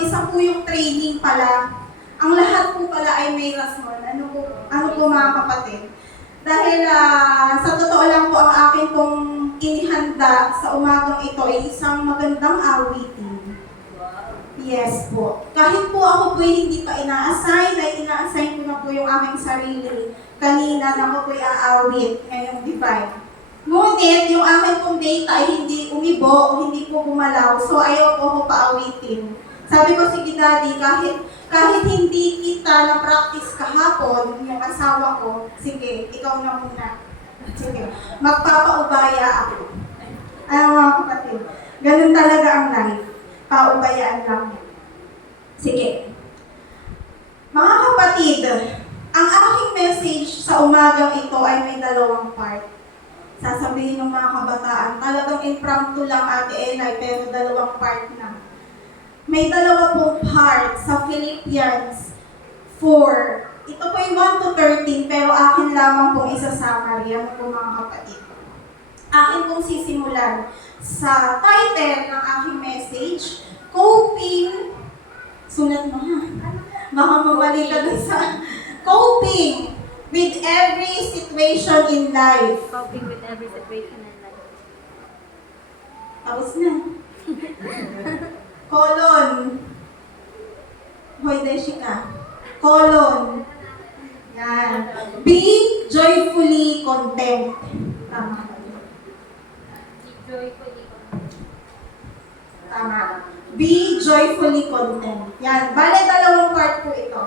isa po yung training pala. Ang lahat po pala ay may rason. Ano po mga kapatid? Dahil sa totoo lang po ang akin pong inihanda sa umagang ito ay isang magandang awitin. Yes po. Kahit po ako po hindi pa ina-assign, ay ina-assign ko na po yung aking sarili kanina na ako po aawit ngayong divine. Ngunit yung aking pong data ay hindi umibo o hindi po gumalaw, so ayaw po ako paawitin. Sabi ko, sige daddy, kahit hindi kita na-practice kahapon, yung asawa ko, sige, ikaw na muna. Sige, magpapaubaya ako. Ano mga kapatid? Ganun talaga ang life. Paubayaan lang. Sige. Mga kapatid, ang aking message sa umagang ito ay may dalawang part. Sasabihin ng mga kabataan, talagang impromptu lang Ate Elay, pero dalawang part na. May dalawa pong part sa Philippians 4. Ito po yung 1 to 13, pero akin lamang pong isa-summary. Ano po mga kapatid? Akin pong sisimulan sa title ng aking message, Coping. Sulat mo ha. Baka mamali ka doon sa coping with every situation in life. Coping with every situation in life. Tapos na. Colon. Hoy, Deshika. Colon. Yan. Be joyfully content. Tama. Joyfully. Tama. Be joyfully content. Yan. Bale, dalawang part po ito.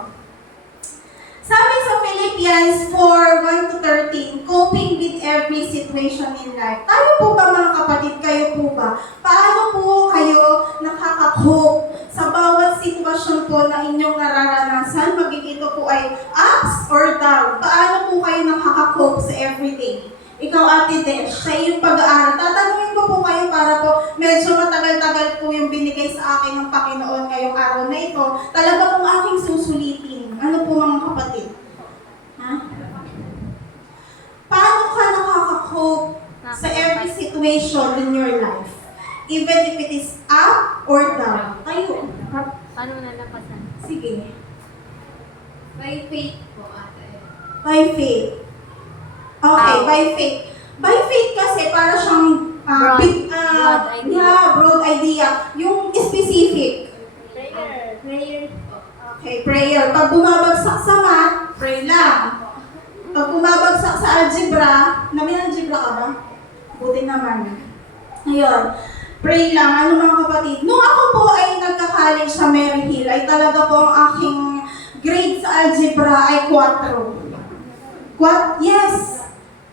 Sabi sa Philippians 4, 1 to 13, coping with every situation in life. Tayo po ba mga kapatid, kayo po ba? Paano po kayo nakaka-cope sa bawat sitwasyon po na inyong nararanasan? Magiging ito po ay ups or down. Paano po kayo nakaka-cope sa everyday? Ikaw, Ate Desh, sa iyong pag-aaral, tatanungin ko po kayo para po medyo matagal-tagal po yung binigay sa akin ng Panginoon ngayong araw na ito. Talaga pong aking susulitin. Ano po mga kapatid? Ha? Paano ka nakaka-cope sa every situation in your life? Even if it is up or down. Kayo. Paano nalampasan? Sige. By faith po, ate. By faith. Okay, by faith. By faith kasi para siyang Broad idea. broad idea. Yung specific. Prayer. Prayer po. Okay, prayer. Pag bumabagsak sa math, pray lang. Pag bumabagsak sa algebra, may algebra ka ba? Buti naman. Ngayon, pray lang. Ano mga kapatid? Nung ako po ay nagka-college sa Mary Hill, ay talaga po ang aking grade sa algebra ay 4. Yes!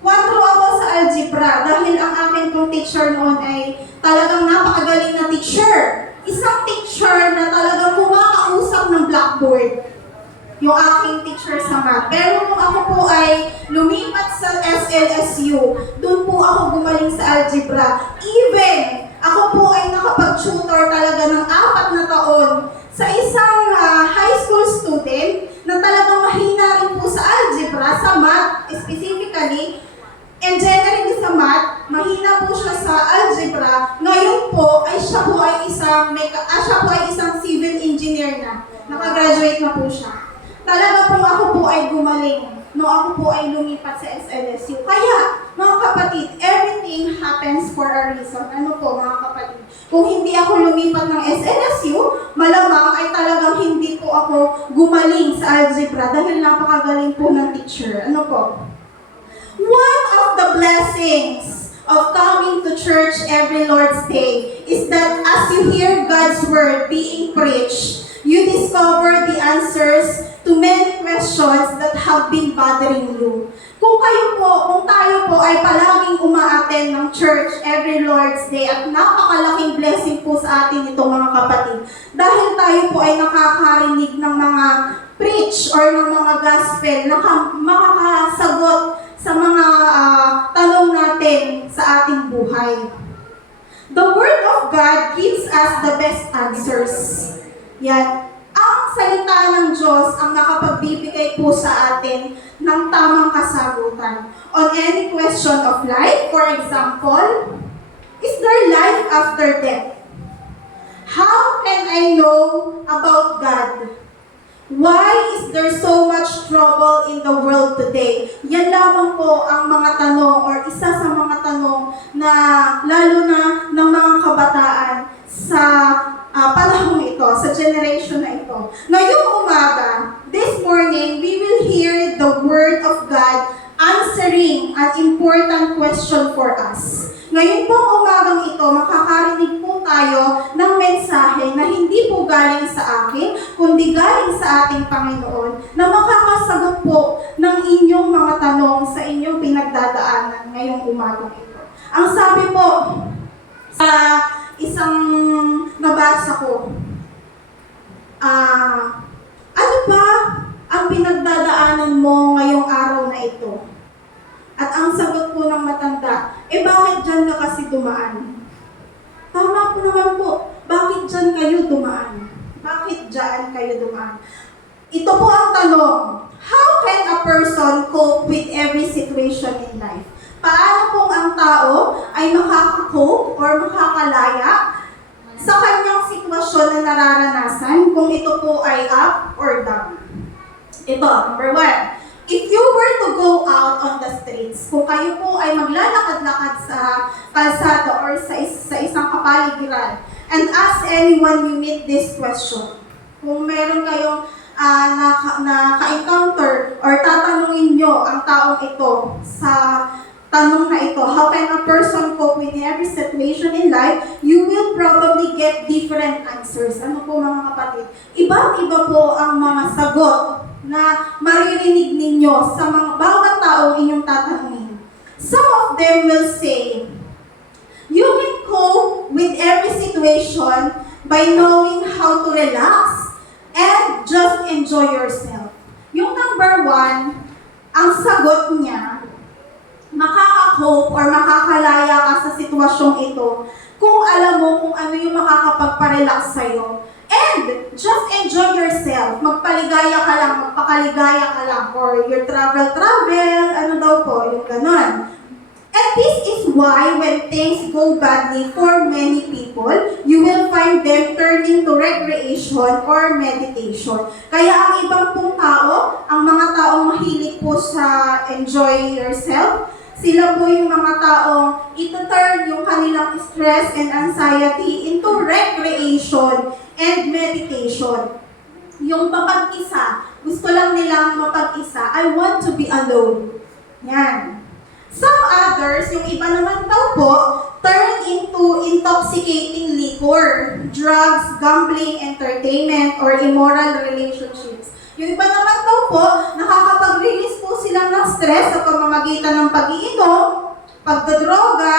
4 ako sa algebra dahil ang akin pong teacher noon ay talagang napakagaling na teacher. Isang teacher na talagang kumakausap ng blackboard. Yung aking teacher sa math. Pero nung ako po ay lumipat sa SLSU, doon po ako gumaling sa algebra. Even, ako po ay nakapag-tutor talaga ng 4 na taon sa isang high school student na talagang mahina rin po sa algebra, sa math specifically, and generally sa math, mahina po siya sa algebra. Ngayon po, siya po ay isang civil engineer na. Nakagraduate na po siya. Talaga po ako po ay gumaling no ako po ay lumipat sa SLSU. Kaya, mga kapatid, everything happens for a reason. Ano po, mga kapatid? Kung hindi ako lumipat ng SLSU, malamang ay talagang hindi po ako gumaling sa algebra dahil napakagaling po ng teacher. Ano po? One of the blessings of coming to church every Lord's Day is that as you hear God's word being preached, you discover the answers to many questions that have been bothering you. Kung tayo po ay palaging umaattend ng church every Lord's Day at napakalaking blessing po sa atin ito mga kapatid. Dahil tayo po ay nakakarinig ng mga preach or ng mga gospel na makakasagot sa mga tanong natin sa ating buhay. The Word of God gives us the best answers. Yan. Ang salita ng Diyos ang nakapagbibigay po sa atin ng tamang kasagutan on any question of life. For example, is there life after death? How can I know Why is there so much trouble in the world today? Yan lamang po ang mga tanong or isa sa mga tanong na lalo na ng mga kabataan sa panahon ito, sa generation na ito. Ngayong umaga, this morning, we will hear the Word of God answering an important question for us. Ngayon pong umagang ito, makakarinig po tayo ng mensahe na hindi po galing sa akin, kundi galing sa ating Panginoon, na makakasagot po ng inyong mga tanong sa inyong pinagdadaanan ngayong umagang ito. Ang sabi po sa isang nabasa ko, ano ba ang pinagdadaanan mo ngayong araw na ito? At ang sagot po ng matanda, bakit dyan ka kasi dumaan? Tama po naman po, bakit dyan kayo dumaan? Bakit dyan kayo dumaan? Ito po ang tanong, how can a person cope with every situation in life? Paano kung ang tao ay makaka-cope or makakalaya sa kanyang sitwasyon na nararanasan kung ito po ay up or down? Ito, number 1. If you were to go out on the streets, kung kayo po ay maglalakad-lakad sa kalsada or sa isang kapaligiran, and ask anyone you meet this question, kung meron kayong na-encounter or tatanungin nyo ang taong ito sa tanong na ito, how can a person cope with every situation in life, you will probably get different answers. Ano po mga kapatid? Iba't iba po ang mga sagot na maririnig ninyo sa mga bawat taong inyong tatanungin. Some of them will say, you can cope with every situation by knowing how to relax and just enjoy yourself. Yung number 1, ang sagot niya, makaka-cope or makakalaya ka sa sitwasyong ito kung alam mo kung ano yung makakapagparelax sa'yo. And just enjoy yourself. Magpaligaya ka lang, magpakaligaya ka lang. Or your travel, ano daw po, yung ganon. And this is why when things go badly for many people, you will find them turning to recreation or meditation. Kaya ang ibang pong tao, ang mga taong mahilig po sa enjoy yourself, sila po yung mga taong ito-turn yung kanilang stress and anxiety into recreation and meditation. Yung mapag-isa, gusto lang nilang mapag-isa, I want to be alone. Yan. Some others, yung iba naman daw po, turn into intoxicating liquor, drugs, gambling, entertainment, or immoral relationships. Yung iba naman daw po, nakakapag-release po sila ng stress sa pamamagitan ng pag-iinom, pagdodroga,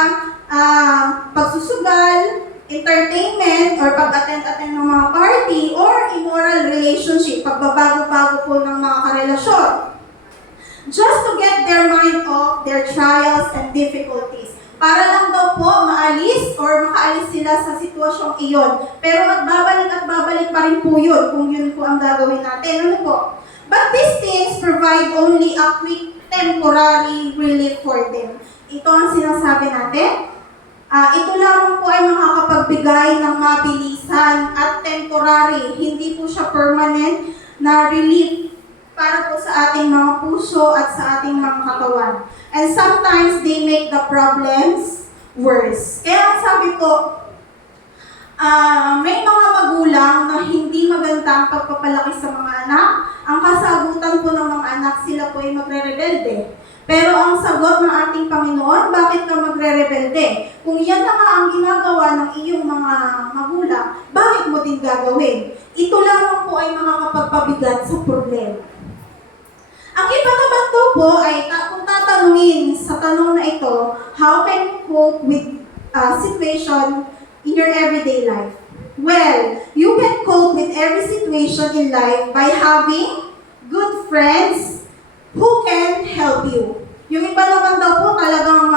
pagsusugal, entertainment, or pag-attend-attend ng mga party, or immoral relationship, pagbabago-bago po ng mga karelasyon. Just to get their mind off their trials and difficulties. Para lang daw po maalis or makaalis sila sa sitwasyong iyon. Pero at babalik pa rin po yun kung yun po ang gagawin natin. Ano po? But these things provide only a quick temporary relief for them. Ito ang sinasabi natin. Ito lamang po ay makakapagbigay ng mabilisan at temporary. Hindi po siya permanent na relief para po sa ating mga puso at sa ating mga katawan. And sometimes they make the problems worse. Kaya ang sabi po, may mga magulang na hindi maganda ang pagpapalaki sa mga anak. Ang kasagutan po ng mga anak, sila po ay magre-rebelde. Pero ang sagot ng ating Panginoon, bakit ka magre-rebelde? Kung yan na nga ang ginagawa ng iyong mga magulang, bakit mo din gagawin? Ito lamang po ay makakapagpabigat sa problema. Ang iba naman to po ay kung tatanungin sa tanong na ito, how can you cope with situation in your everyday life? Well, you can cope with every situation in life by having good friends who can help you. Yung iba naman daw po talagang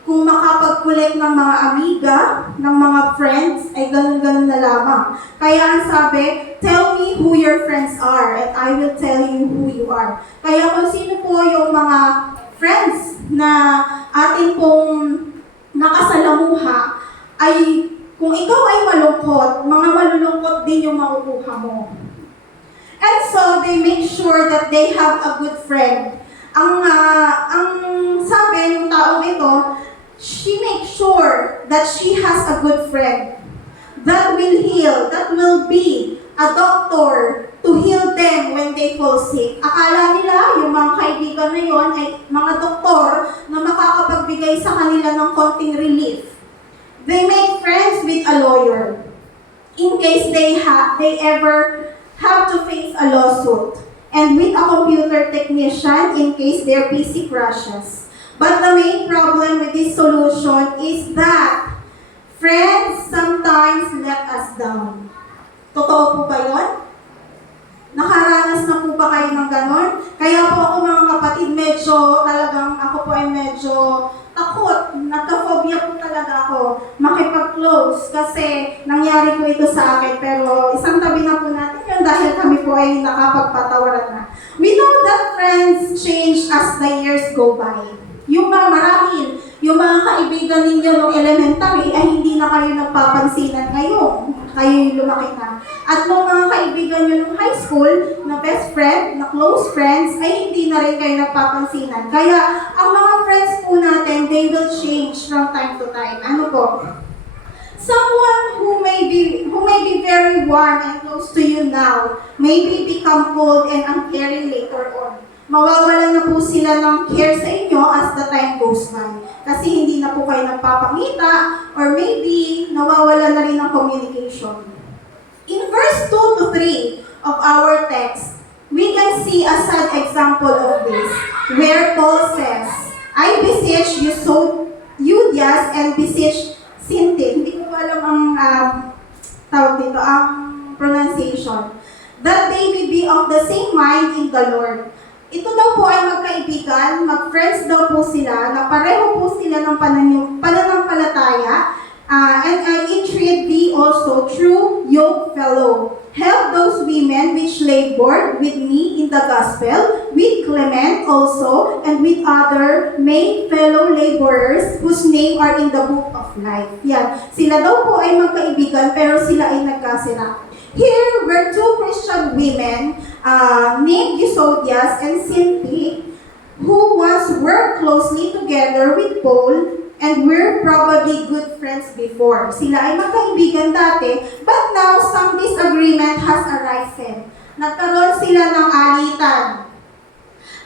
kung makapag-collect ng mga amiga, ng mga friends, ay ganun-ganun na lamang. Kaya ang sabi, tell me who your friends are and I will tell you who you are. Kaya kung sino po yung mga friends na ating pong nakasalamuha, ay kung ikaw ay malungkot, mga malulungkot din yung makukuha mo. And so, they make sure that they have a good friend. Ang sabi ng taong ito, she makes sure that she has a good friend that will heal, that will be a doctor to heal them when they fall sick. Akala nila, yung mga kaibigan na yon ay mga doktor na makakapagbigay sa kanila ng konting relief. They make friends with a lawyer in case they ever have to face a lawsuit, and with a computer technician in case their PC crashes. But the main problem with this solution is that friends sometimes let us down. Totoo po ba yun? Nakaranas na po ba kayo ng ganon? Kaya po ako mga kapatid, ako po ay medyo takot. Nagka-phobia po talaga ako makipag-close kasi nangyari po ito sa akin. Pero isang tabi na po natin yun dahil kami po ay nakapagpatawaran na. We know that friends change as the years go by. Yung marahil, yung mga kaibigan ninyo ng elementary ay hindi na kayo nagpapansinan ngayon. Kayo'y lumaki na. At nung mga kaibigan nyo ng high school, na best friend, na close friends, ay hindi na rin kayo nagpapansinan. Kaya, ang mga friends po natin, they will change from time to time. Ano po? Someone who may be very warm and close to you now, maybe become cold and uncaring later on. Mawawalan na po sila ng care sa inyo as the time goes by. Kasi hindi na po kayo nagpapangita or maybe nawawala na rin ng communication. In verse 2 to 3 of our text, we can see a sad example of this, where Paul says, I beseech you, Euodias, and beseech Syntyche. Hindi ko alam ang ang pronunciation. That they may be of the same mind in the Lord. Ito daw po ay magkaibigan, mag-friends daw po sila, na pareho po sila ng pananampalataya, and I entreat thee also, true yoke fellow. Help those women which labored with me in the gospel, with Clement also, and with other main fellow laborers whose name are in the book of life. Yan. Sila daw po ay magkaibigan, pero sila ay nagkasira. Here were two Christian women named Euodias and Syntyche, who once worked closely together with Paul and were probably good friends before. Sila ay magkaibigan dati, but now some disagreement has arisen. Nagkaroon sila ng alitan.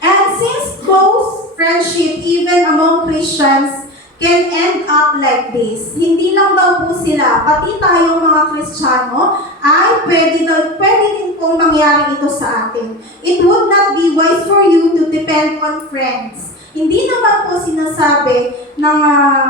And since close friendship, even among Christians, can end up like this. Hindi lang daw po sila, pati tayong mga Kristiyano, ay pwede din pong mangyari ito sa atin. It would not be wise for you to depend on friends. Hindi naman po sinasabi ng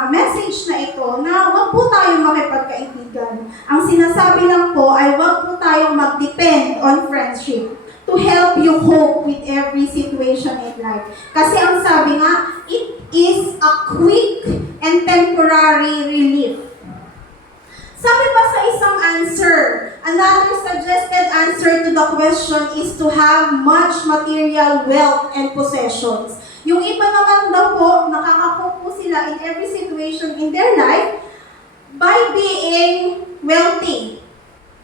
message na ito na huwag po tayong makipagkaibigan. Ang sinasabi lang po ay huwag po tayong mag-depend on friendship to help you cope with every situation in life. Kasi ang sabi nga, it is a quick and temporary relief. Sabi pa sa isang answer, another suggested answer to the question is to have much material wealth and possessions. Yung iba naman daw po, nakakakope po sila in every situation in their life by being wealthy,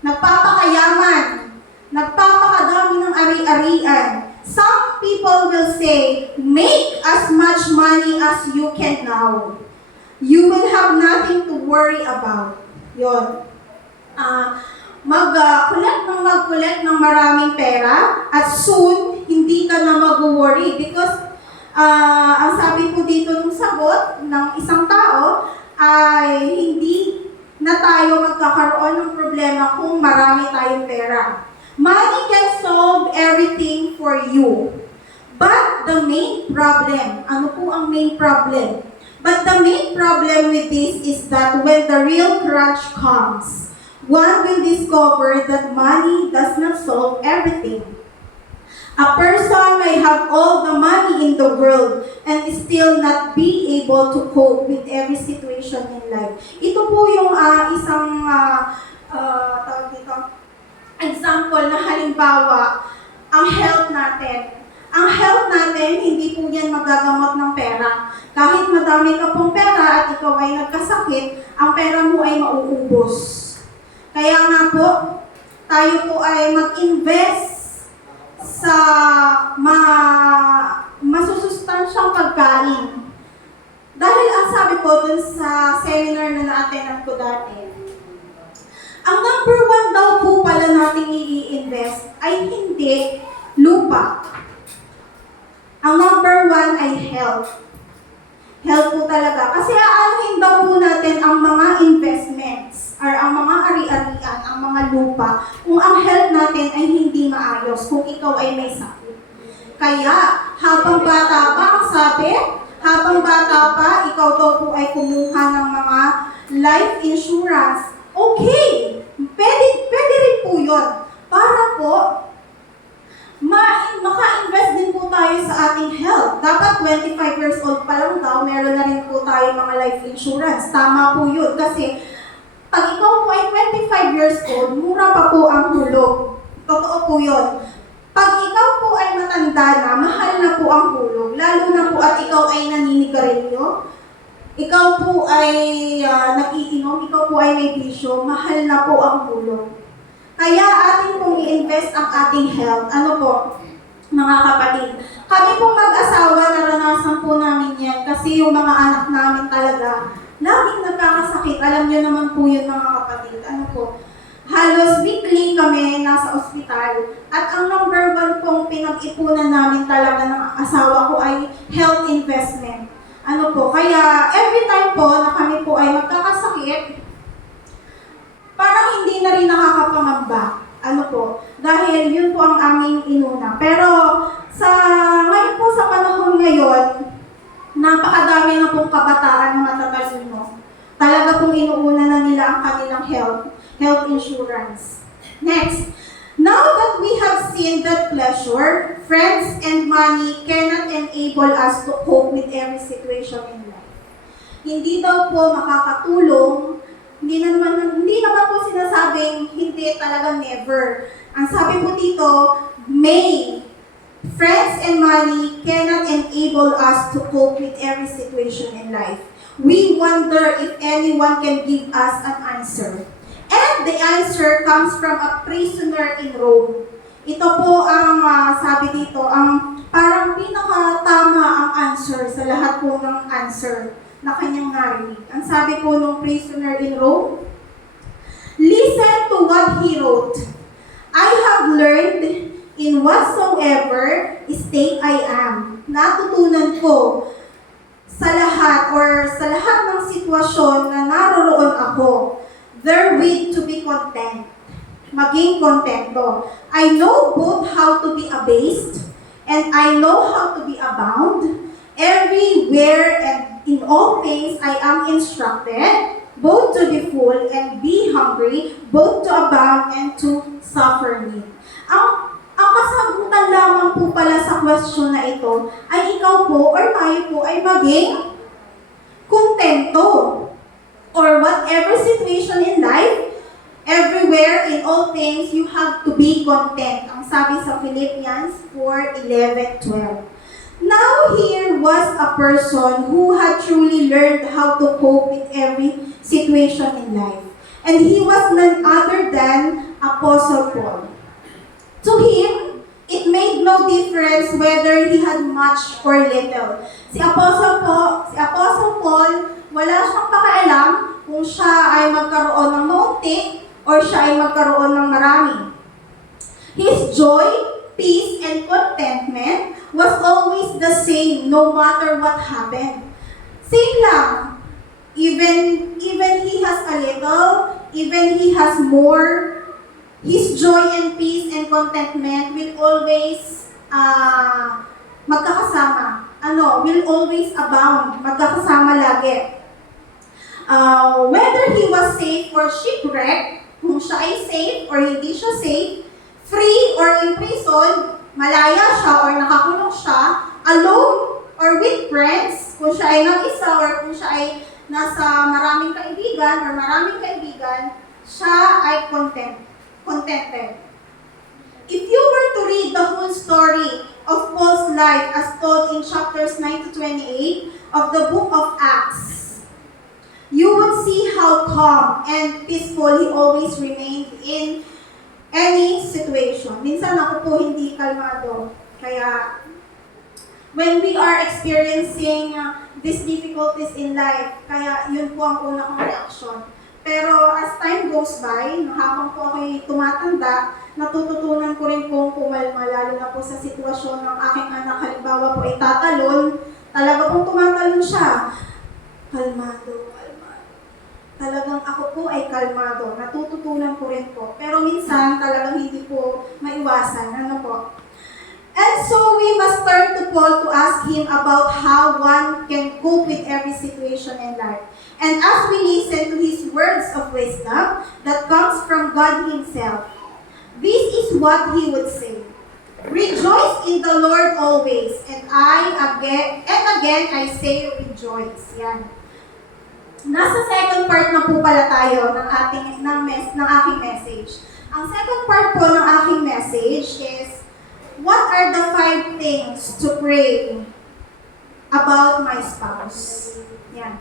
nagpapakayaman, nagpapakadami ng ari-arian. Some people will say, make as much money as you can now. You will have nothing to worry about. Yun. Mag-collect ng maraming pera at soon, hindi ka na mag-worry because ang sabi po dito ng sagot ng isang tao ay hindi na tayo magkakaroon ng problema kung marami tayong pera. Money can solve everything for you. But the main problem, ano po ang main problem? But the main problem with this is that when the real crunch comes, one will discover that money does not solve everything. A person may have all the money in the world and still not be able to cope with every situation in life. Ito po yung isang example na halimbawa, ang health natin. Ang health natin, hindi po yan magagamot ng pera. Kahit madami ka pong pera at ikaw ay nagkasakit, ang pera mo ay mauubos. Kaya nga po, tayo po ay mag-invest sa masusustansyang pagkain. Dahil ang sabi ko dun sa seminar na na-attendan ko dati, ang number one daw po pala natin i-invest ay hindi lupa. Ang number one ay health. Health po talaga. Kasi aanuhin daw po natin ang mga investments or ang mga ari-arian, ang mga lupa, kung ang health natin ay hindi maayos, kung ikaw ay may sakit. Kaya, habang bata pa, ang sabi, habang bata pa, ikaw daw po ay kumuha ng mga life insurance. Okay, pwede rin po yun. Para po, maka-invest din po tayo sa ating health. Dapat 25 years old pa lang daw, meron na rin po tayo mga life insurance. Tama po yun. Kasi, pag ikaw po ay 25 years old, mura pa po ang hulog. Totoo po yun. Pag ikaw po ay matanda na, mahal na po ang hulog. Lalo na po at ikaw ay naninigarilyo, ikaw po ay nagiinom, ikaw po ay may bisyo, mahal na po ang hulog. Kaya atin pong i-invest ang ating health. Ano po, mga kapatid? Kami pong mag-asawa, naranasan po namin yan kasi yung mga anak namin talaga, laging nagkakasakit. Alam niyo naman po yun, mga kapatid. Ano po? Halos weekly kami nasa ospital. At ang number one pong pinag-ipunan namin talaga ng asawa ko ay health investment. Ano po? Kaya every time po na kami po ay magkakasakit, parang hindi na rin nakakapangamba. Ano po? Dahil yun po ang aming inuna. Pero ngayon po sa panahon ngayon, napakadami na pong kabataan na matatalino. Talaga pong inuuna na nila ang kanilang health insurance. Next, now that we have seen that pleasure, friends and money cannot enable us to cope with every situation in life. Hindi daw po makakatulong, hindi naman po sinasabing hindi talaga never. Ang sabi po dito, may. Friends and money cannot enable us to cope with every situation in life. We wonder if anyone can give us an answer. And the answer comes from a prisoner in Rome. Ito po ang sabi dito, ang parang pinakatama ang answer sa lahat po ng answer na kanyang narinig. Ang sabi po ng prisoner in Rome, listen to what he wrote. I have learned in whatsoever state I am. Natutunan ko sa lahat ng sitwasyon na naroroon ako, therewith to be content. Maging kontento. I know both how to be abased and I know how to be abound. Everywhere and in all things I am instructed, both to be full and be hungry, both to abound and to suffer need. Ang kasagutan lamang po pala sa question na ito ay ikaw po or tayo po ay maging kontento. Or whatever situation in life, everywhere, in all things, you have to be content. Ang sabi sa Philippians 4:11-12. Now here was a person who had truly learned how to cope with every situation in life. And he was none other than Apostle Paul. To him, it made no difference whether he had much or little. Si Apostle Paul, wala siyang pakialam kung siya ay magkaroon ng maunti or siya ay magkaroon ng marami. His joy, peace, and contentment was always the same no matter what happened. Same lang. Even he has a little, even he has more, his joy and peace and contentment will always magkakasama. Will always abound. Magkakasama lagi. Whether he was safe or shipwrecked, kung siya ay safe or hindi siya safe, free or imprisoned, malaya siya or nakakulong siya, alone or with friends, kung siya ay nag-isa or kung siya ay nasa maraming kaibigan, siya ay contented. If you were to read the whole story of Paul's life as told in chapters 9-28 of the book of Acts, you would see how calm and peaceful he always remained in any situation. Minsan ako po hindi kalmado. Kaya, when we are experiencing these difficulties in life, kaya yun po ang una kong reaksyon. Pero as time goes by, habang po ako'y tumatanda, natututunan ko rin pong kumalma, lalo na po sa sitwasyon ng aking anak. Halimbawa po ay tatalon, talaga pong tumatalon siya. Kalmado, kalmado. Talagang ako po ay kalmado. Natututunan ko rin po. Pero minsan talagang hindi po maiwasan. Ano po? And so we must turn to Paul to ask him about how one can cope with every situation in life. And as we listen to his words of wisdom that comes from God himself, this is what he would say. Rejoice in the Lord always, and again I say rejoice. Yan. Nasa second part na po pala tayo ng aking message. Ang second part po ng aking message is, what are the 5 things to pray about my spouse? Yan.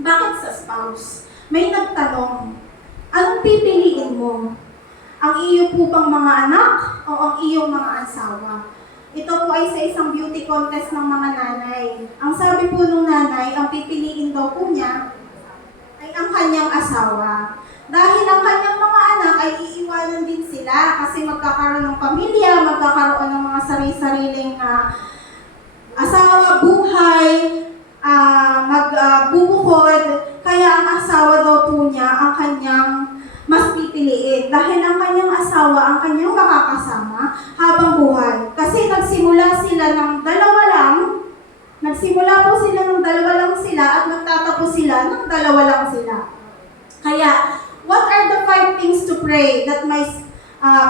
Bakit sa spouse? May nagtanong, anong pipiliin mo? Ang iyo po bang mga anak o ang iyong mga asawa? Ito po ay sa isang beauty contest ng mga nanay. Ang sabi po ng nanay, ang pipiliin daw po niya ay ang kanyang asawa. Dahil ang kanyang mga anak ay iiwanan din sila kasi magkakaroon ng pamilya, magkakaroon ng mga sarili-sariling asawa, buhay, magbubukod. Kaya ang asawa daw po niya ang kanyang mas pipiliin. Dahil ang kanyang asawa ang kanyang makakasama habang buhay. Kasi nagsimula po sila ng dalawa lang sila at magtatapos sila ng dalawa lang sila. Kaya, what are the 5 things to pray that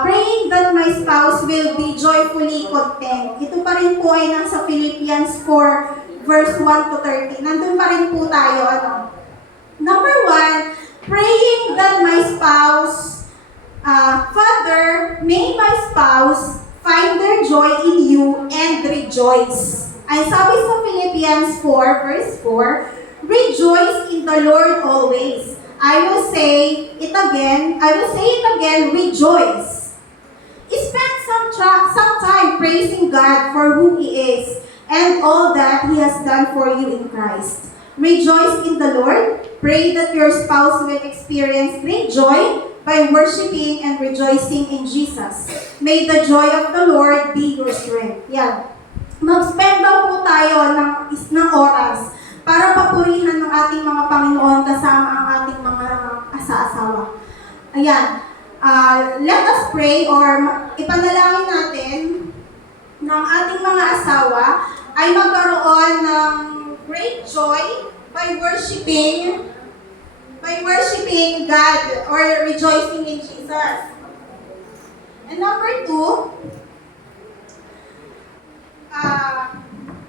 praying that my spouse will be joyfully content? Ito pa rin po ay nasa Philippians 4 verse 1 to 13. Nandun pa rin po tayo. Number 1, praying that my spouse, Father, may my spouse find their joy in you and rejoice. Ay sabi sa Philippians 4 verse 4, rejoice in the Lord always. I will say it again, rejoice. Spend some time praising God for who He is and all that He has done for you in Christ. Rejoice in the Lord. Pray that your spouse will experience great joy by worshiping and rejoicing in Jesus. May the joy of the Lord be your strength. Yan. Mag-spend daw po tayo ng oras para papurihan ng ating mga Panginoon kasama ang ating mga asa-asawa. Ayan. Let us pray or ipanalangin natin ng ating mga asawa ay magkaroon ng great joy by worshiping God or rejoicing in Jesus. And number 2,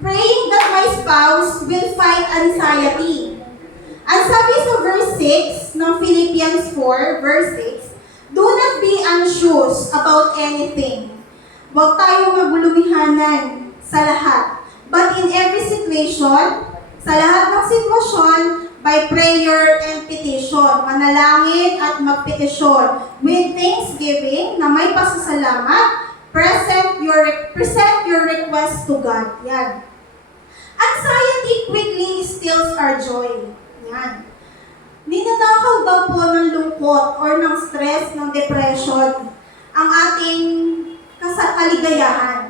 praying that my spouse will fight anxiety. Ang sabi sa verse 6 ng Philippians 4, verse 6, do not be anxious about anything. Huwag tayong magulumihanan sa lahat. But in every situation, sa lahat ng sitwasyon, by prayer and petition, manalangin at magpetisyon, with thanksgiving na may pasasalamat, present your request to God. Yan. Anxiety quickly steals our joy. Yan. Ninanakaw daw po ng lungkot or ng stress, ng depression, ang ating kaligayahan.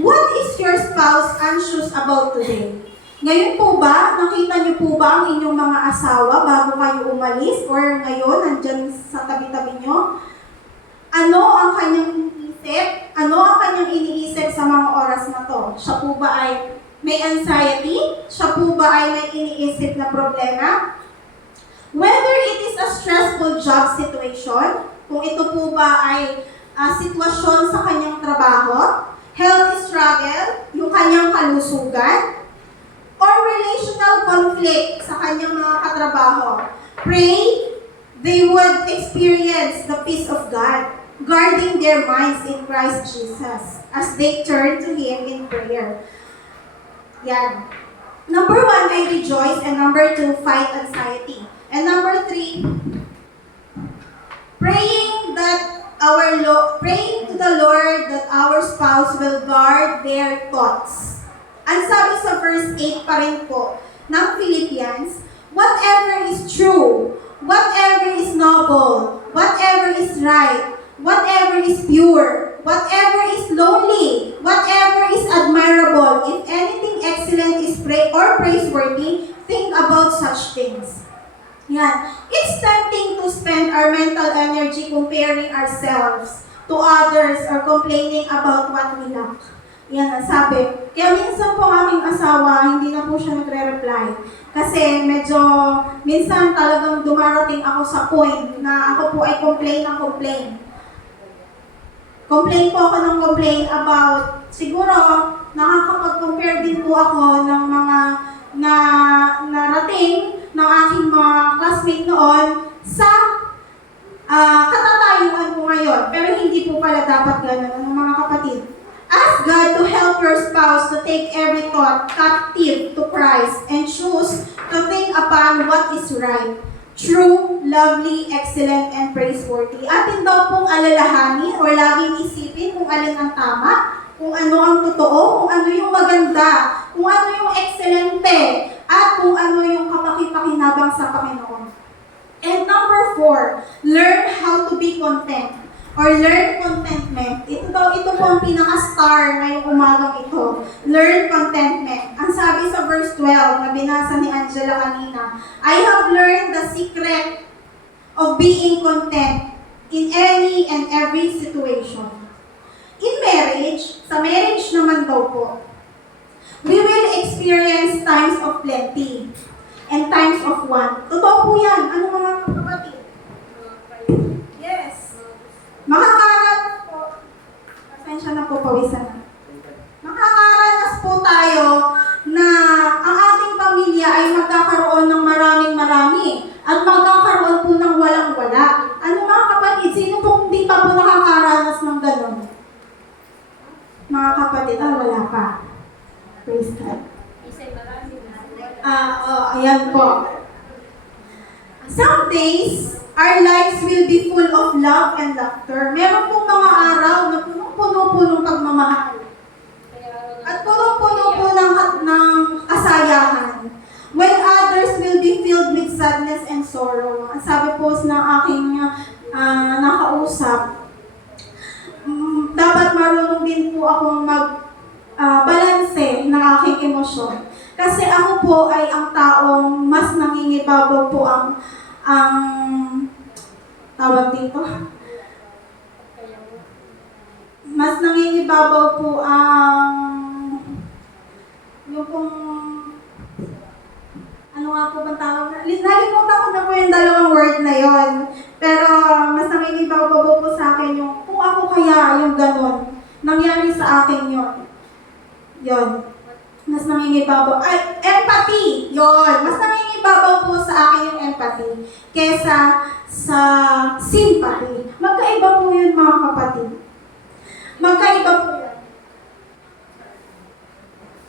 What is your spouse anxious about today? Ngayon po ba, nakita niyo po ba ang inyong mga asawa bago kayo umalis or ngayon, nandyan sa tabi-tabi niyo? Ano ang kanyang iniisip? Ano ang kanyang iniisip sa mga oras na to? Siya po ba ay may anxiety? Siya po ba ay may iniisip na problema? Whether it is a stressful job situation, kung ito po ba ay sitwasyon sa kanyang trabaho, health struggle, yung kanyang kalusugan, or relational conflict sa kanyang mga katrabaho, pray they would experience the peace of God, guarding their minds in Christ Jesus as they turn to Him in prayer. Yan. Number 1, I rejoice. And number 2, fight anxiety. And number 3, praying that Pray to the Lord that our spouse will guard their thoughts. Ang sabi sa verse 8 pa rin po ng Philippians, whatever is true, whatever is noble, whatever is right, whatever is pure, whatever is lowly, whatever is admirable, if anything excellent is praiseworthy, think about such things. Yan. It's tempting to spend our mental energy comparing ourselves to others or complaining about what we lack. Yan ang sabi. Kaya minsan po ang aming asawa, hindi na po siya nagre-reply. Kasi medyo, minsan talagang dumarating ako sa point na ako po ay complain ng complain. Complain po ako ng complain about, siguro, nakakapag-compare din po ako ng mga narating ng aking mga classmate noon sa katatayuan ko ngayon. Pero hindi po pala dapat ganun, mga kapatid. Ask God to help your spouse to take every thought captive to Christ and choose to think upon what is right, true, lovely, excellent, and praiseworthy. Atin daw pong alalahanin o laging isipin kung alin ang tama, kung ano ang totoo, kung ano yung maganda, kung ano yung excelente, at kung ano yung kapaki-pakinabang sa Panginoon. And number 4, learn how to be content. Or learn contentment. Ito po ang pinaka-star ngayong umagang ito. Learn contentment. Ang sabi sa verse 12 na binasa ni Angela kanina, I have learned the secret of being content in any and every situation. In marriage, sa marriage naman daw po, we will experience times of plenty and times of want. Totoo po yan. Ano mga kapatid? Yes. Makakaranas po, pasensya na po, pawisan na. Makakaranas po tayo na ang ating pamilya ay magkakaroon ng marami at magkakaroon po ng walang-wala. Ano mga kapatid, sino pong hindi pa po nakakaranas ng gano'n? Mga kapatid, wala pa. Praise God. Ayan po. Some days, our lives will be full of love and laughter. Meron pong mga araw na punong-puno pagmamahal. At punong-puno po ng kasayahan. When others will be filled with sadness and sorrow. Ang sabi po ng aking nakausap, dapat marunong din po akong mag-balanse ng aking emosyon. Kasi ako po ay ang taong mas nangingibabaw po ang tawag dito. Mas nangingibabaw po ang yung pong ano nga po bang tawag na? Nalimutan ko na po yung dalawang word na yon. Pero mas nangingibabaw po sa akin yung kung ako kaya yung ganon. Nangyari sa akin yon. Yon. Mas nangingibabaw. Ay, empathy! Yon. Mas nangingibabaw po sa akin yung empathy kesa sa sympathy. Magkaiba po yun, mga kapatid. Magkaiba po yun.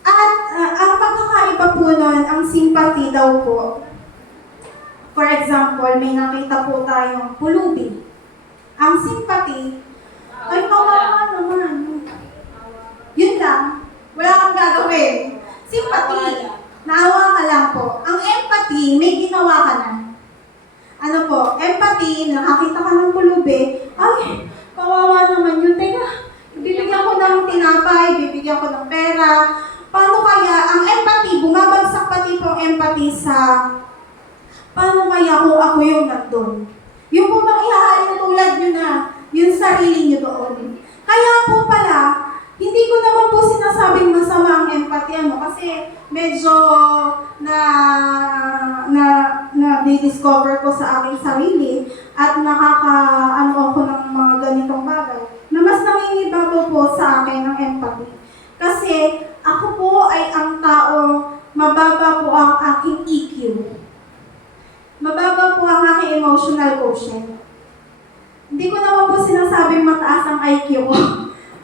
At ang pagkakaiba po nun, ang sympathy daw po. For example, may nakita po tayong pulubi. Ang sympathy, ay kawawa naman. Yun lang. Wala kang gagawin. Sympathy. Naawa ka lang po. Ang empathy, may ginawa ka na. Ano po? Empathy, nakakita ka ng pulubi. Ay, kawawa naman yun. Teka, bibigyan ko ng tinapay, bibigyan ko ng pera. Paano kaya, ang empathy, bumabagsak pati po ang empathy sa paano kaya kung ako yung nandun? Yung po bang ihaalin tulad nyo na yung sarili nyo doon. Kaya po pala, hindi ko naman po sinasabing masama ang empathy, kasi medyo na-discover ko sa aking sarili at nakaka-ano ako ng mga ganitong bagay na mas nangingibabaw po sa akin ng empathy. Kasi ako po ay ang taong mababa po ang aking EQ. Mababa po ang aking emotional quotient. Hindi ko naman po sinasabing mataas ang IQ ko.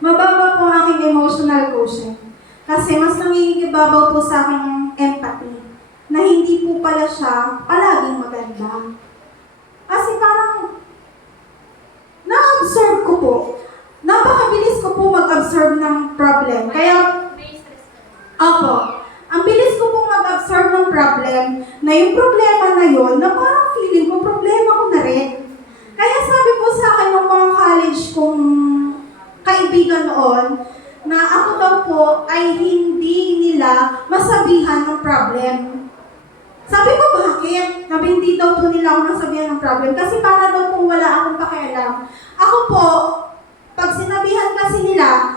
Mababa po ang aking emotional quotient. Kasi mas nangingibabaw po sa akin ang empathy na hindi po pala siya palaging maganda. Kasi parang na-observe po, napakabilis ko po mag-absorb ng problem. Kaya, May stress ka rin. Opo. Ang bilis ko pong mag-absorb ng problem na yung problema na yun, na parang feeling ko, problema ko na rin. Kaya sabi po sa akin ng mga college kong kaibigan noon, na ako daw po ay hindi nila masabihan ng problem. Sabi ko, bakit? Sabi, hindi daw po nila ako masabihan ng problem kasi para daw po wala akong pakialam. Ako po, pag sinabihan kasi nila,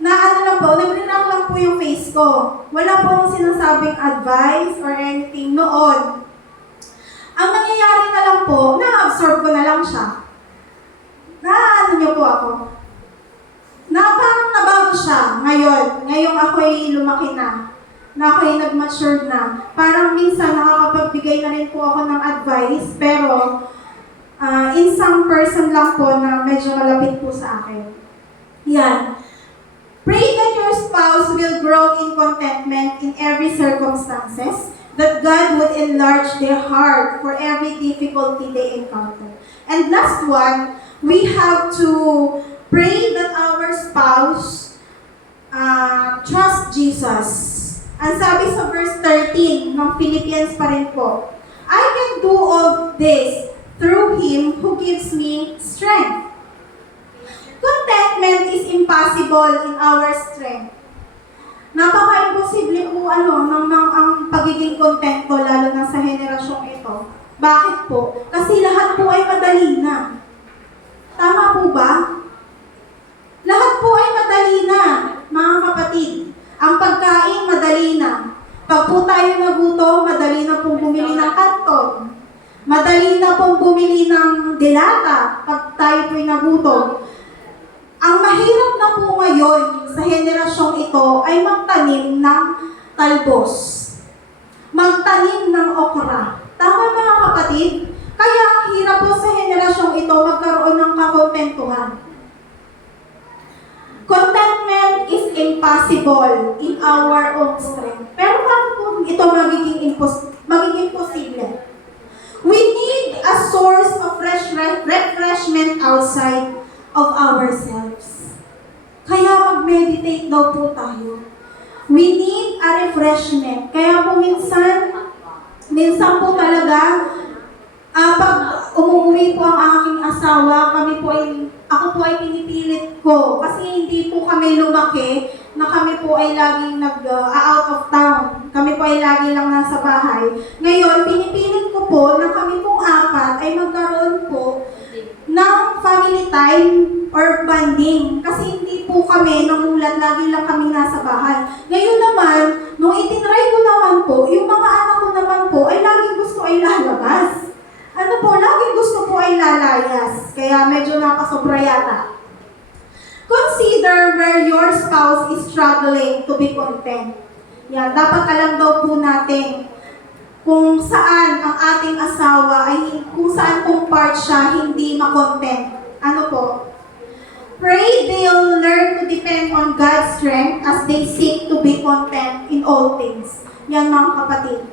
na ano lang po, nag-react lang po yung face ko. Wala po akong sinasabing advice or anything noon. Ang nangyayari na lang po, na-absorb ko na lang siya. Na ano niyo po ako? Na parang nabago siya ngayon. Ngayong ako'y lumaki na ako'y nag-mature na. Parang minsan nakakapagbigay na rin po ako ng advice, pero in some person lang po na medyo malapit po sa akin. Yan. Pray that your spouse will grow in contentment in every circumstances, that God would enlarge their heart for every difficulty they encounter. And last one, we have to pray that our spouse trust Jesus. Ang sabi sa verse 13 ng Philippians pa rin po, I can do all this through Him who gives me strength. Contentment is impossible in our strength. Napaka-imposible po ng ang pagiging kontento lalo na sa henerasyong ito. Bakit po? Kasi lahat po ay madali na. Tama po ba? Lahat po ay madali na, mga kapatid. Ang pagkain, madali na. Pag po tayo nagutom, madali na pong bumili ng karton. Madali na pong bumili ng dilata pag tayo po'y nagutom. Ang mahirap na po ngayon sa henerasyong ito ay magtanim ng talbos. Magtanim ng okra. Tama mga kapatid? Kaya ang hirap po sa henerasyong ito magkaroon ng kakontentuhan. Contentment is impossible in our own strength. Pero paano po ito magiging posible? We need a source of refreshment outside of ourselves. Kaya mag-meditate daw po tayo. We need a refreshment. Kaya po minsan po talaga, pag umuwi po ang aking asawa, ako po ay pinipilit ko. Kasi hindi po kami lumaki na kami po ay laging out of town. Kami po ay lagi lang nasa bahay. Ngayon, pinipilit ko po na kami pong apat ay magkaroon po ng family time or bonding. Kasi hindi po kami namulat, lagi lang kami nasa bahay. Ngayon naman, nung itinry ko naman po, yung mga anak ko naman po ay laging gusto ay lalabas. Laging gusto po ay lalayas. Kaya medyo nakasobra yata. Consider where your spouse is struggling to be content. Yan, dapat alam daw po natin kung saan ang ating asawa kung saan pong part siya hindi makontent. Ano po? Pray they'll learn to depend on God's strength as they seek to be content in all things. Yan mga kapatid.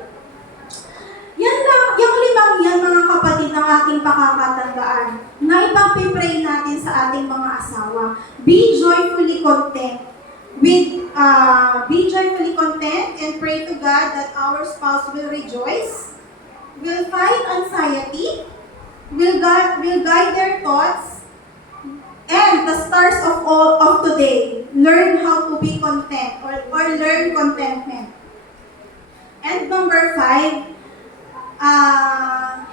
Yung limang yan mga kapatid ng ating pakakatandaan na ipagpipray natin sa ating mga asawa. Be joyfully content. Be joyfully content and pray to God that our spouse will rejoice, will fight anxiety, will guide their thoughts, and the stars of today, learn how to be content or learn contentment. And number 5,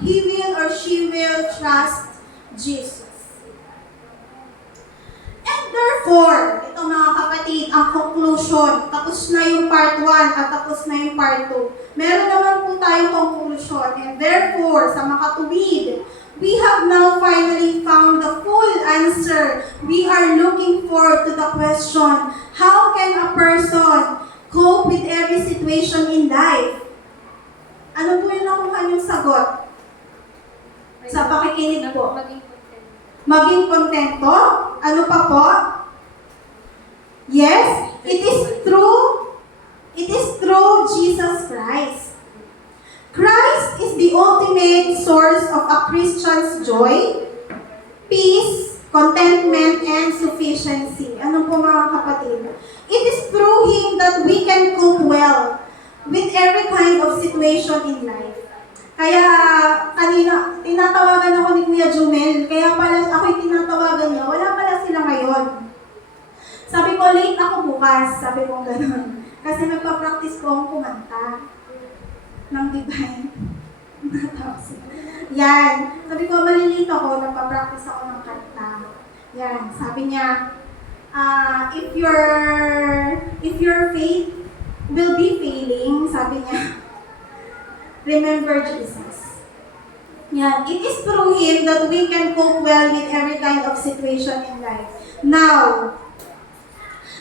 he will or she will trust Jesus. And therefore, ito mga kapatid, ang conclusion, tapos na yung part 1 at tapos na yung part 2. Meron naman po tayong conclusion. And therefore, sa makatuwid, we have now finally found the full answer. We are looking forward to the question, how can a person cope with every situation in life? Ano po yung nakuha niyong sagot? Sa pakikinig po. Maging content. Maging kontento? Ano pa po? Yes, it is through Jesus Christ. Christ is the ultimate source of a Christian's joy, peace, contentment, and sufficiency. Ano po mga kapatid? It is proving that we can cope well with every kind of situation in life. Kaya kanina, tinatawagan ako ni Kuya Jumel, kaya pala ako'y tinatawagan niya, wala pala sila ngayon. Sabi ko, late ako bukas, sabi ko gano'n. Kasi nagpa-practice ko akong kumanta ng divine. Yan. Sabi ko, malilito ako, nagpa-practice ako ng kanta. Yan. Sabi niya, if your faith will be failing, sabi niya, remember Jesus. Yan. It is through Him that we can cope well with every kind of situation in life. Now,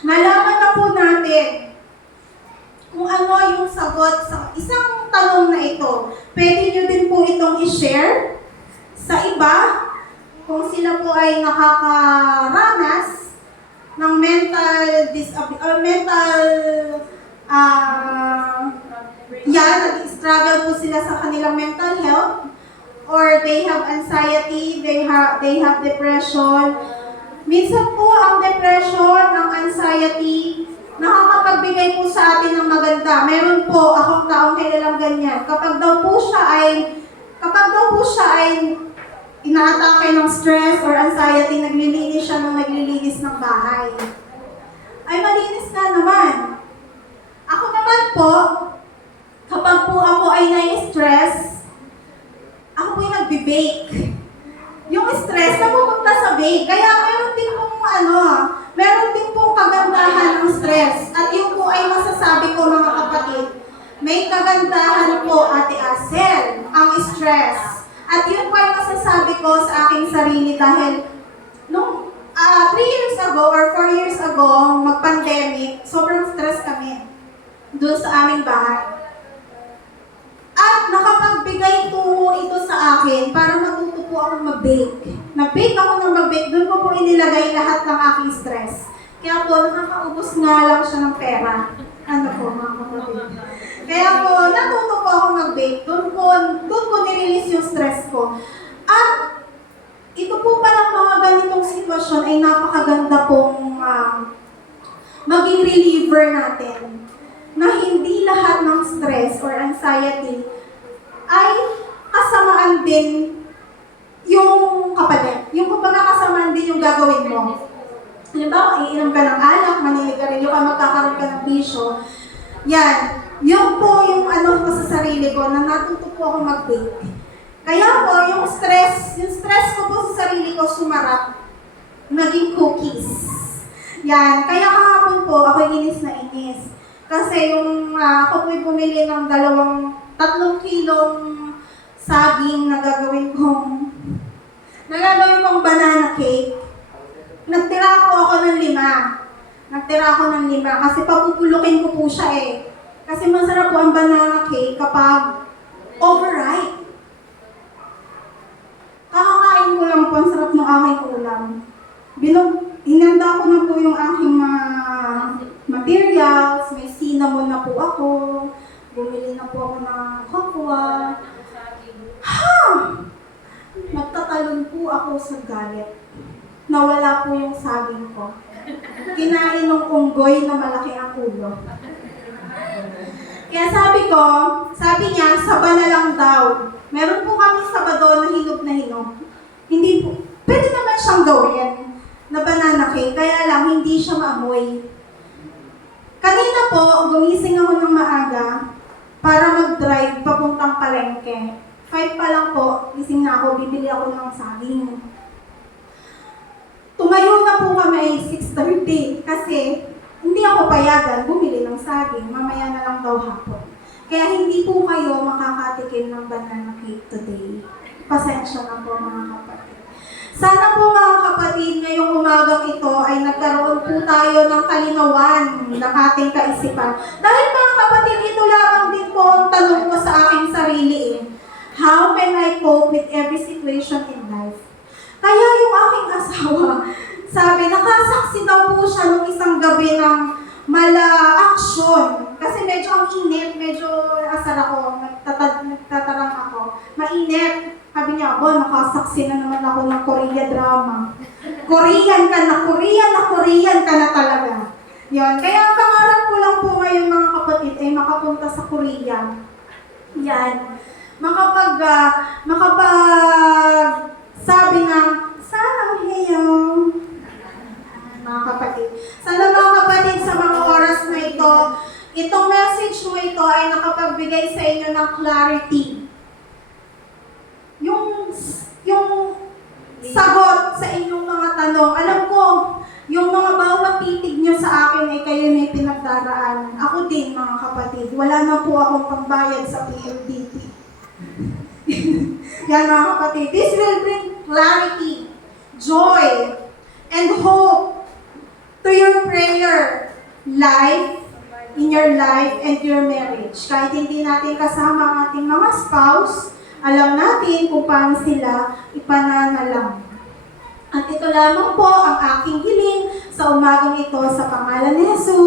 nalaman na po natin kung ano yung sagot sa isang tanong na ito. Pwede nyo din po itong i-share sa iba kung sila po ay nakakaranas ng nag-struggle po sila sa kanilang mental health, or they have anxiety, they have depression. Minsan po ang depression, ang anxiety, nakakapagbigay po sa atin ng maganda. Meron po akong taong kilalang ganyan. Kapag daw po siya ay inaatake ng stress or anxiety, naglilinis siya ng naglilinis ng bahay. Ay, malinis na naman. Ako naman po, kapag po ako ay nai-stress, ako po yung nagbe-bake. Yung stress na pupunta sa bake. Kaya meron din pong kagandahan ng stress. At yun po ay masasabi ko mga kapatid, may kagandahan po, Ate Asel, ang stress. At yun po ay masasabi ko sa aking sarili dahil nung 3 years ago or 4 years ago, mag-pandemic, sobrang stress kami doon sa aming bahay. At nakapagbigay po ito sa akin para matuto po ako mag-bake. Nag-bake ako ng mag-bake, doon ko po inilagay lahat ng aking stress. Kaya po, nakakaubos nga lang siya ng pera. Ano po, mga kapatid. Kaya po, natuto po ako mag-bake. Doon ko nirelease yung stress ko. At ito po palang mga ganitong sitwasyon ay napakaganda pong maging reliever natin. Na hindi lahat ng stress or anxiety ay kasamaan din yung kapalit. Yung kumbaga kasamaan din yung gagawin mo. Halimbawa, iinom ka ng alak, maninigarilyo ka, magkakaroon ka ng bisyo. Yan. Yun po yung ano ko sa sarili ko na natuto po ako mag-bake. Kaya po, yung stress ko po sa sarili ko sumarap, naging cookies. Yan. Kaya kahapon po, ako inis na inis. Kasi yung ako po'y bumili ng 3 kilong saging na gagawin kong banana cake. Nagtira ako ng 5. Kasi papupulukin ko po siya eh. Kasi masarap po ang banana cake kapag overripe. Kakakain ko lang po, ang sarap ng aking ulam. Hinanda ko na po yung aking materials, may cinnamon na po ako, bumili na po ako ng kakwa. Nagtatalon po ako sa galit. Nawala po yung saging ko. Kinain ng unggoy na malaki ang ulo. Kaya sabi niya, saba na lang daw. Meron po kami sabado na hinog na hinog. Hindi po, pwede naman siyang gawin na banana cake, kaya lang hindi siya maamoy. Kanina po, gumising ako ng maaga para mag-drive papuntang palengke. 5 pa lang po, gising na ako, bibili ako ng saging. Tumayo na po kami 6:30 kasi hindi ako payagan bumili ng saging, mamaya na lang daw hapon. Kaya hindi po kayo makakatikim ng banana cake today. Pasensya na po mga kapatid. Sana po mga kapatid, ngayong umagang ito ay nagkaroon po tayo ng kalinawan ng ating kaisipan. Dahil mga kapatid, ito lamang din po ang tanong ko sa aking sarili eh. How can I cope with every situation in life? Kaya yung aking asawa, sabi, nakasaksi daw po siya nung isang gabi ng mala-action. Kasi medyo ang init, medyo asar ako, nagtatarang ako. Mainit. Sabi niya, abo, nakasaksi na naman ako ng Korea drama. Korean ka na, Korean ka na talaga. Yon. Kaya ang pangarap ko lang po ngayon mga kapatid ay makapunta sa Korea. Yan. Makapag sabi ng, sana heyo. Mga kapatid. Sana mga kapatid sa mga oras na ito, itong message mo ito ay nakapagbigay sa inyo ng clarity. Yung sagot sa inyong mga tanong. Alam ko, yung mga bawat titig nyo sa akin ay kayo may pinagdaraanan. Ako din, mga kapatid. Wala na po akong pambayad sa PLDT. Yan, mga kapatid. This will bring clarity, joy, and hope to your prayer life, in your life, and your marriage. Kahit hindi natin kasama ang ating mga spouse, alam natin kung paano sila ipananalang. At ito lamang po ang aking hiling sa umagang ito sa pangalan ni Jesus.